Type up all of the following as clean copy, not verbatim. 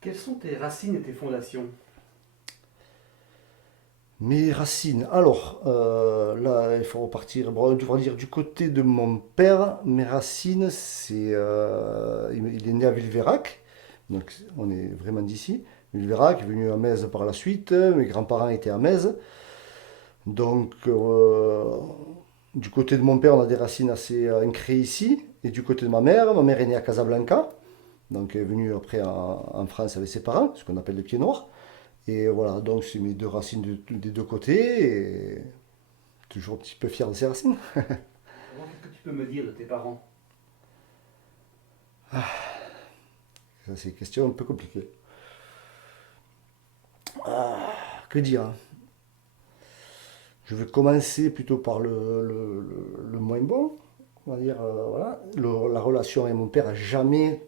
Quelles sont tes racines et tes fondations? Mes racines. Alors, là, il faut repartir. Bon, on devrait dire du côté de mon père. Mes racines, il est né à Villeverac. Donc, on est vraiment d'ici. Villeverac est venu à Metz par la suite. Mes grands-parents étaient à Metz. Donc, du côté de mon père, on a des racines assez ancrées ici. Et du côté de ma mère est née à Casablanca. Donc, elle est venue après en France avec ses parents, ce qu'on appelle les pieds noirs. Et voilà, donc c'est mes deux racines des deux côtés. Et toujours un petit peu fier de ses racines. D'abord, qu'est-ce que tu peux me dire de tes parents? Ça, c'est une question un peu compliquée. Que dire, hein. Je vais commencer plutôt par le moins bon. On va dire, voilà. La relation avec mon père a jamais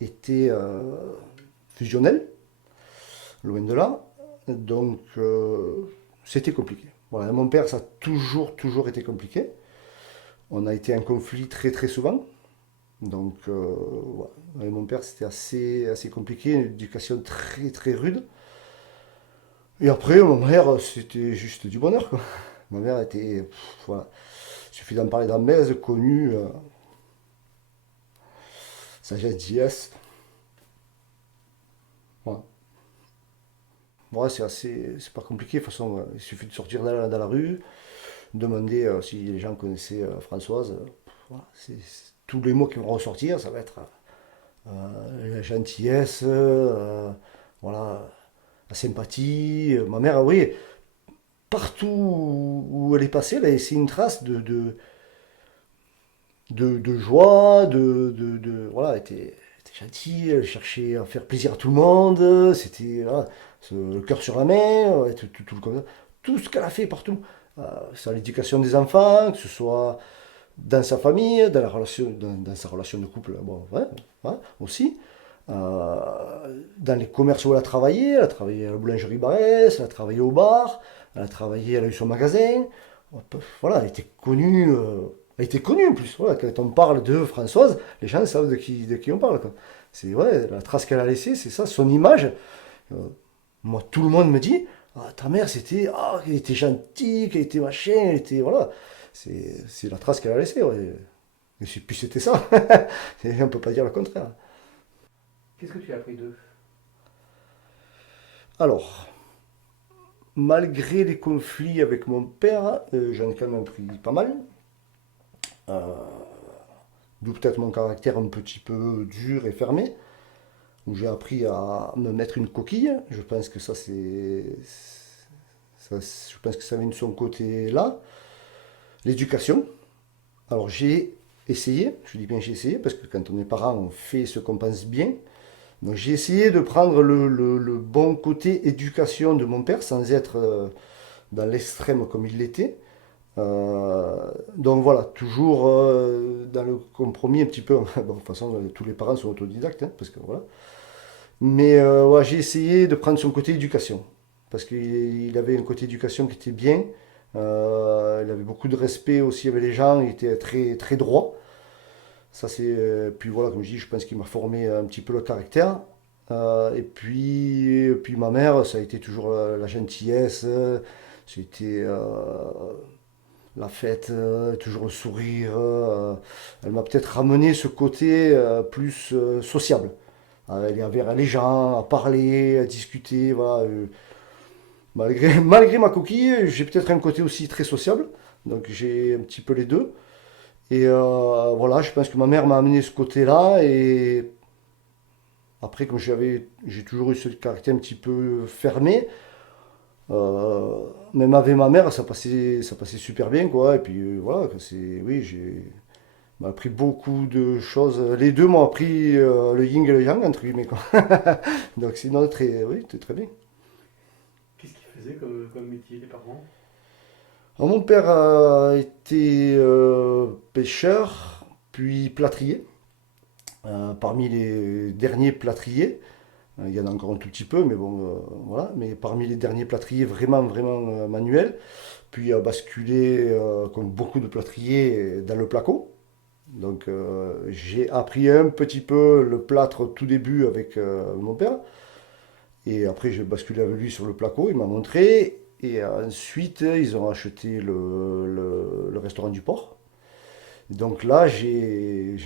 été fusionnelle, loin de là. Donc, c'était compliqué. Voilà, mon père, ça a toujours été compliqué. On a été en conflit très, très souvent. Donc, voilà. Avec mon père, c'était assez compliqué, une éducation très, très rude. Et après, ma mère, c'était juste du bonheur, quoi. Ma mère était, voilà, il suffit d'en parler dans Metz, connue, sa gentillesse. Voilà. Voilà, c'est pas compliqué. De toute façon, il suffit de sortir dans la rue, demander si les gens connaissaient Françoise. Voilà, tous les mots qui vont ressortir, ça va être la gentillesse, voilà, la sympathie. Ma mère, oui, partout où elle est passée, elle a laissé une trace de joie, voilà, elle était gentille, elle cherchait à faire plaisir à tout le monde, c'était voilà, le cœur sur la main, tout ce qu'elle a fait partout. Sur l'éducation des enfants, que ce soit dans sa famille, dans sa relation de couple, bon, ouais, ouais, aussi. Dans les commerces où elle a travaillé à la boulangerie Barès, elle a travaillé au bar, elle a eu son magasin. Voilà, elle était connue en plus. Voilà, quand on parle de Françoise, les gens savent de qui on parle, quoi. C'est ouais, la trace qu'elle a laissée, c'est ça, son image. Euh, Moi, tout le monde me dit, ah, ta mère, elle était gentille, qu'elle était machin, elle était, voilà. C'est la trace qu'elle a laissée, ouais. Et puis c'était ça. On peut pas dire le contraire. Qu'est-ce que tu as appris d'eux? Alors, malgré les conflits avec mon père, j'en ai quand même appris pas mal. D'où peut-être mon caractère un petit peu dur et fermé, où j'ai appris à me mettre une coquille. Je pense que je pense que ça vient de son côté là. L'éducation. Alors j'ai essayé, je dis bien j'ai essayé, parce que quand on est parent, on fait ce qu'on pense bien. Donc j'ai essayé de prendre le bon côté éducation de mon père sans être dans l'extrême comme il l'était. Donc voilà, toujours dans le compromis un petit peu. Bon, de toute façon, tous les parents sont autodidactes, hein, parce que voilà. Mais ouais, j'ai essayé de prendre son côté éducation, parce qu'il avait un côté éducation qui était bien. Il avait beaucoup de respect aussi avec les gens, il était très, très droit. Ça, puis voilà, comme je dis, je pense qu'il m'a formé un petit peu le caractère. Et puis ma mère, ça a été toujours la gentillesse, c'était la fête, toujours le sourire. Elle m'a peut-être ramené ce côté plus sociable. À aller vers les gens, à parler, à discuter. Voilà. Malgré ma coquille, j'ai peut-être un côté aussi très sociable. Donc j'ai un petit peu les deux. Et voilà, je pense que ma mère m'a amené ce côté-là. Et après, comme j'ai toujours eu ce caractère un petit peu fermé, même avec ma mère, ça passait super bien, quoi. Et puis voilà, oui, m'a appris beaucoup de choses. Les deux m'ont appris le yin et le yang, entre guillemets, quoi. Donc sinon, oui, c'est très bien. Qu'est-ce qu'ils faisaient comme métier, tes parents? Alors, mon père était pêcheur, puis plâtrier. Parmi les derniers plâtriers, il y en a encore un tout petit peu, mais bon, voilà. Mais parmi les derniers plâtriers vraiment, vraiment manuels, puis a basculé, comme beaucoup de plâtriers, dans le placo. Donc j'ai appris un petit peu le plâtre au tout début avec mon père. Et après, j'ai basculé avec lui sur le placo, il m'a montré. Et ensuite, ils ont acheté le restaurant du port. Donc là, j'ai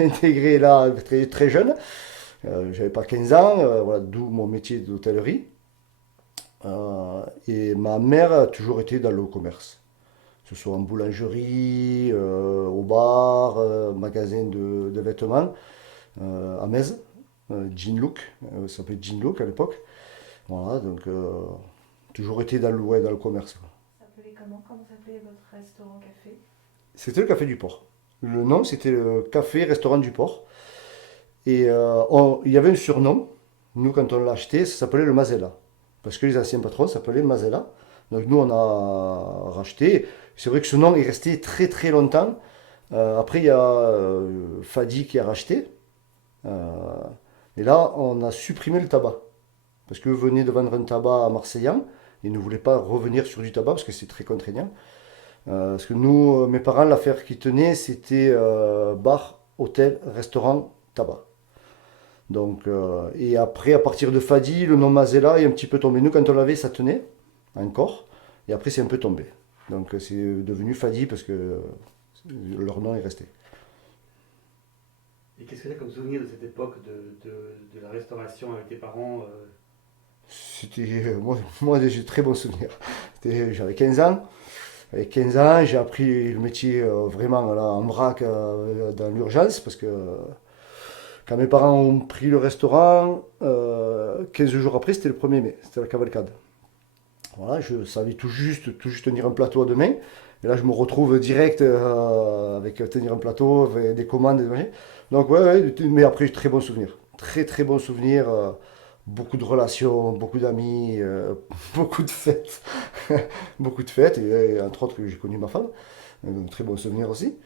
intégré là très, très jeune. J'avais pas 15 ans, voilà, d'où mon métier d'hôtellerie. Et ma mère a toujours été dans le commerce, que ce soit en boulangerie, au bar, magasin de vêtements, à Metz, Jean Look, ça s'appelait Jean Look à l'époque. Voilà, donc toujours été dans ouais, dans le commerce. Ça s'appelait comment? Comment s'appelait votre restaurant-café? C'était le café du port. Le nom, c'était le café-restaurant du port. Et il y avait un surnom. Nous, quand on l'a acheté, ça s'appelait le Mazella. Parce que les anciens patrons s'appelaient Mazella. Donc nous, on a racheté. C'est vrai que ce nom est resté très très longtemps. Après, il y a Fadi qui a racheté. Euh, et là, on a supprimé le tabac. Parce que venait de vendre un tabac à Marseillan. Ils ne voulaient pas revenir sur du tabac parce que c'est très contraignant. Parce que nous, mes parents, l'affaire qui tenait, c'était bar, hôtel, restaurant, tabac. Donc, et après, à partir de Fadi, le nom Mazella est un petit peu tombé. Nous, quand on l'avait, ça tenait encore. Et après, c'est un peu tombé. Donc, c'est devenu Fadi parce que leur nom est resté. Et qu'est-ce que tu as comme souvenir de cette époque de la restauration avec tes parents C'était, moi, j'ai très bons souvenirs. J'avais 15 ans. Avec 15 ans, j'ai appris le métier vraiment là, en vrac dans l'urgence parce que quand mes parents ont pris le restaurant, 15 jours après, c'était le 1er mai, c'était la cavalcade. Voilà, je savais tout juste tenir un plateau à deux mains. Et là, je me retrouve direct avec tenir un plateau, avec des commandes, des machins. Donc, ouais, ouais, mais après, très bons souvenirs. Très, très bons souvenirs. Beaucoup de relations, beaucoup d'amis, beaucoup de fêtes. Beaucoup de fêtes, et entre autres, j'ai connu ma femme. Donc, très bons souvenirs aussi.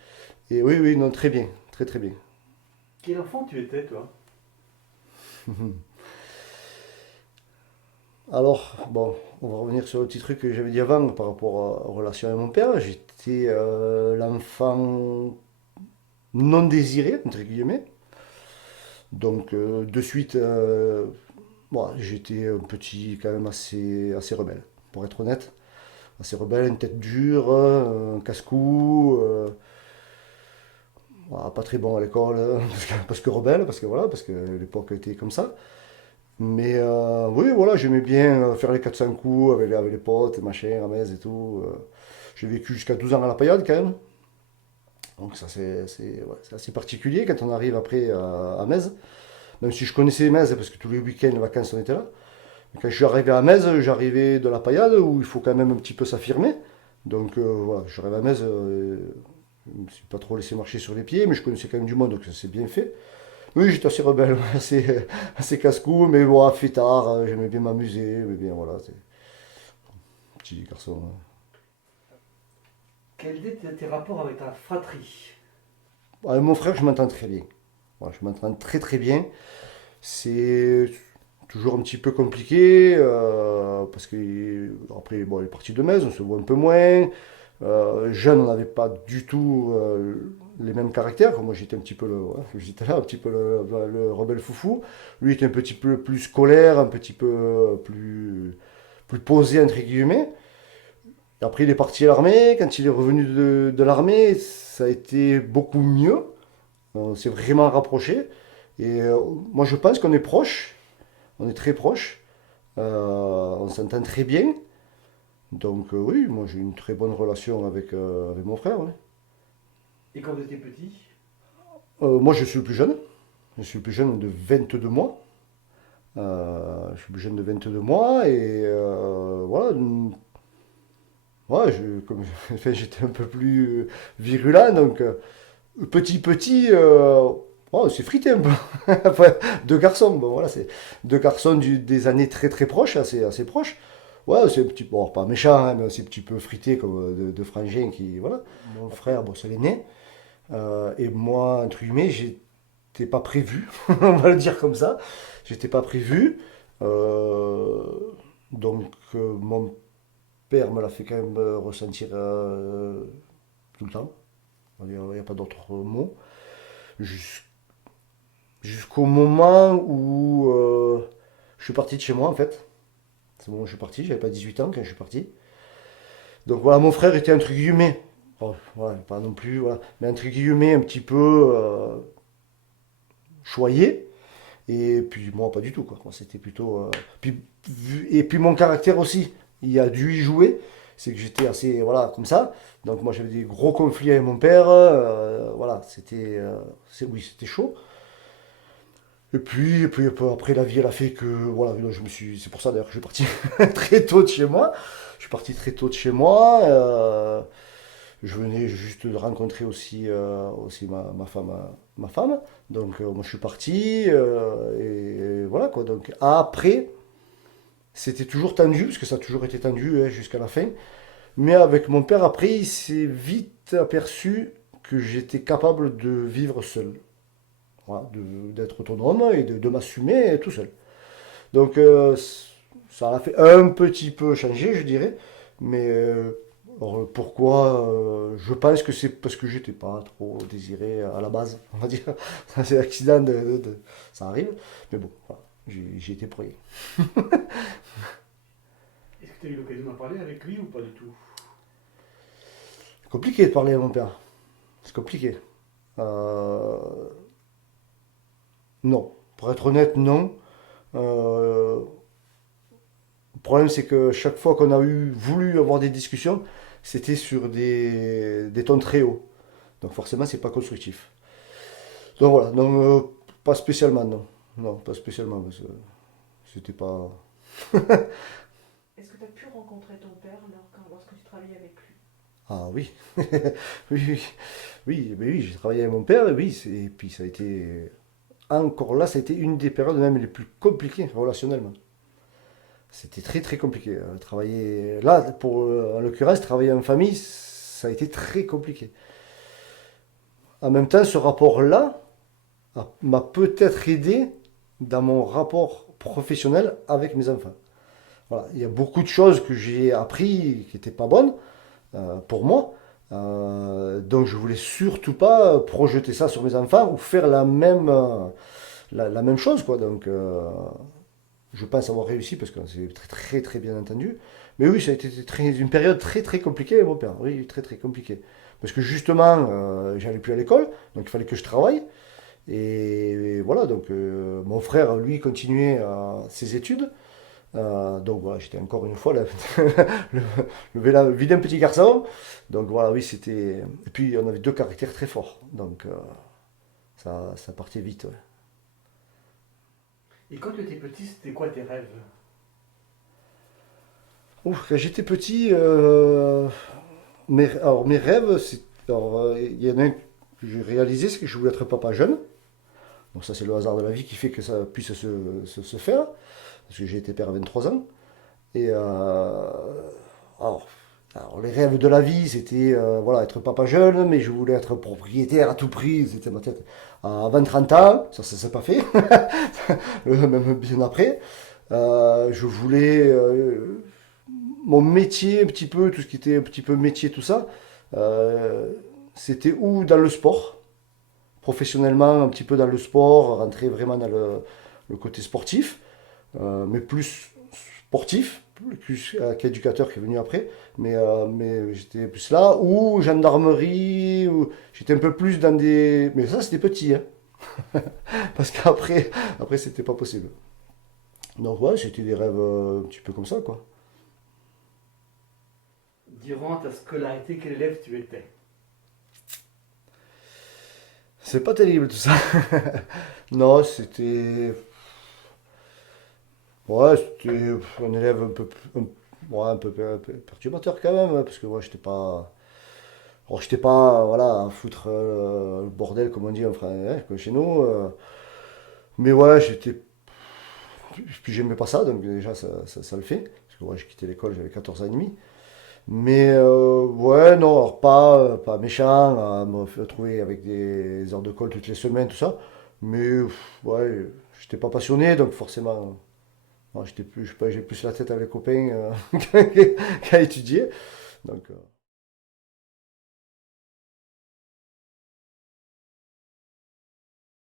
Et oui, oui, non, très bien. Très, très bien. Quel enfant tu étais, toi? Alors, bon, on va revenir sur le petit truc que j'avais dit avant par rapport aux relations avec mon père. J'étais l'enfant non désiré, entre guillemets. Donc, de suite, bon, j'étais un petit, quand même assez rebelle, pour être honnête. Assez rebelle, une tête dure, un casse-cou. Voilà, pas très bon à l'école, parce que rebelle, parce que voilà, parce que l'époque était comme ça. Mais oui, voilà, j'aimais bien faire les 400 coups avec les potes, machin, à Metz et tout. J'ai vécu jusqu'à 12 ans à la paillade quand même. Donc ça ouais, c'est assez particulier quand on arrive après à Metz. Même si je connaissais Metz parce que tous les week-ends, les vacances, on était là. Mais quand je suis arrivé à Metz, j'arrivais de la paillade où il faut quand même un petit peu s'affirmer. Donc voilà, je suis arrivé à Metz, je ne me suis pas trop laissé marcher sur les pieds, mais je connaissais quand même du monde, donc ça s'est bien fait. Oui, j'étais assez rebelle, assez casse-cou, mais bon, fêtard, j'aimais bien m'amuser, mais bien voilà, c'est un petit garçon. Hein. Quels étaient tes rapports avec ta fratrie? Avec mon frère, je m'entends très bien. Voilà, je m'entends très très bien. C'est toujours un petit peu compliqué, parce que après, bon, il est parti de Metz, on se voit un peu moins. Jeune, on n'avait pas du tout les mêmes caractères. Moi, j'étais un petit peu ouais, j'étais là, un petit peu le rebelle foufou. Lui était un petit peu plus scolaire, un petit peu plus posé entre guillemets. Et après, il est parti à l'armée. Quand il est revenu de l'armée, ça a été beaucoup mieux. On s'est vraiment rapproché. Et moi, je pense qu'on est proches. On est très proches. On s'entend très bien. Donc oui, moi j'ai une très bonne relation avec mon frère. Ouais. Et quand vous étiez petit? Moi je suis le plus jeune. Je suis le plus jeune de 22 mois. Je suis le plus jeune de 22 mois et voilà. Ouais, enfin, j'étais un peu plus virulent, donc petit, oh, c'est frité un peu. Enfin, deux garçons, bon voilà, c'est deux garçons des années très très proches, assez proches. Ouais, c'est un petit peu, bon, pas méchant, hein, mais c'est un petit peu frité comme de frangins qui, voilà. Mon frère, bon, c'est l'aîné. Et moi, entre guillemets, j'étais pas prévu, on va le dire comme ça. J'étais pas prévu. Euh, donc, mon père me l'a fait quand même ressentir tout le temps. Il n'y a pas d'autre mot. Jus- Jusqu'au moment où je suis parti de chez moi en fait. C'est bon, je suis parti, j'avais pas 18 ans quand je suis parti. Donc voilà, mon frère était entre guillemets, oh, voilà, pas non plus, voilà, mais entre guillemets un petit peu choyé. Et puis moi, pas du tout, quoi. Moi, c'était plutôt. Et puis mon caractère aussi, il a dû y jouer. C'est que j'étais assez, voilà, comme ça. Donc moi, j'avais des gros conflits avec mon père. Voilà, oui, c'était chaud. Et puis après, la vie, elle a fait que, voilà, c'est pour ça d'ailleurs que je suis parti très tôt de chez moi. Je suis parti très tôt de chez moi. Je venais juste de rencontrer aussi ma femme. Donc moi je suis parti et voilà quoi. Donc après, c'était toujours tendu, parce que ça a toujours été tendu hein, jusqu'à la fin. Mais avec mon père, après, il s'est vite aperçu que j'étais capable de vivre seul. Voilà, d'être autonome et de m'assumer tout seul. Donc ça l'a fait un petit peu changer, je dirais. Mais alors, pourquoi je pense que c'est parce que j'étais pas trop désiré à la base, on va dire. C'est l'accident ça arrive. Mais bon, voilà, j'ai été pour rien. Est-ce que tu as eu l'occasion d'en parler avec lui ou pas du tout? C'est compliqué de parler à mon père. C'est compliqué. Euh, non. Pour être honnête, non. Euh, Le problème, c'est que chaque fois qu'on a voulu avoir des discussions, c'était sur des tons très hauts. Donc forcément, c'est pas constructif. Donc voilà, donc pas spécialement, non. Non, pas spécialement, parce que c'était pas... Est-ce que tu as pu rencontrer ton père lorsque tu travaillais avec lui? Ah oui, oui, oui, oui, mais oui, j'ai travaillé avec mon père, et oui, et puis ça a été... Encore là, ça a été une des périodes même les plus compliquées relationnellement. C'était très très compliqué. Travailler là, en l'occurrence, travailler en famille, ça a été très compliqué. En même temps, ce rapport-là m'a peut-être aidé dans mon rapport professionnel avec mes enfants. Voilà. Il y a beaucoup de choses que j'ai appris qui n'étaient pas bonnes pour moi. Donc je voulais surtout pas projeter ça sur mes enfants ou faire la même chose, quoi. Donc je pense avoir réussi parce que c'est très très très bien entendu. Mais oui, ça a été une période très très compliquée avec mon père. Oui, très très compliquée. Parce que justement, j'allais plus à l'école, donc il fallait que je travaille. Et voilà, donc mon frère, lui, continuait ses études. Donc voilà, j'étais encore une fois le vilain petit garçon. Donc voilà, oui, c'était. Et puis on avait deux caractères très forts. Donc ça partait vite. Ouais. Et quand tu étais petit, c'était quoi tes rêves? Ouf, quand j'étais petit, alors, mes rêves, il y en a un que j'ai réalisé, c'est que je voulais être papa jeune. Donc ça, c'est le hasard de la vie qui fait que ça puisse se faire. Parce que j'ai été père à 23 ans. Et alors, les rêves de la vie, c'était voilà, être papa jeune, mais je voulais être propriétaire à tout prix. C'était ma tête. À 20-30 ans, ça ne s'est pas fait. Même bien après. Je voulais mon métier, un petit peu, tout ce qui était un petit peu métier, tout ça. C'était ou dans le sport, professionnellement, un petit peu dans le sport, rentrer vraiment dans le côté sportif, mais plus sportif, plus qu'éducateur qui est venu après, mais j'étais plus là, ou gendarmerie, ou j'étais un peu plus dans des... Mais ça c'était petit, hein, parce qu'après c'était pas possible. Donc ouais, c'était des rêves un petit peu comme ça, quoi. Durant ta scolarité, quel élève tu étais? C'est pas terrible tout ça. Non, c'était... Ouais, c'était un élève ouais, un peu perturbateur quand même, hein, parce que moi j'étais pas... Alors j'étais pas, voilà, à foutre le bordel comme on dit enfin, hein, comme chez nous. Mais ouais, j'étais... Puis j'aimais pas ça, donc déjà ça le fait. Parce que ouais, j'ai quitté l'école, j'avais 14 ans et demi. Mais ouais, non, alors pas méchant, à me faire trouver avec des heures de colle toutes les semaines, tout ça. Mais ouais, j'étais pas passionné, donc forcément... Moi, j'étais plus, je sais pas, j'ai plus la tête avec les copains qu'à étudier. Donc,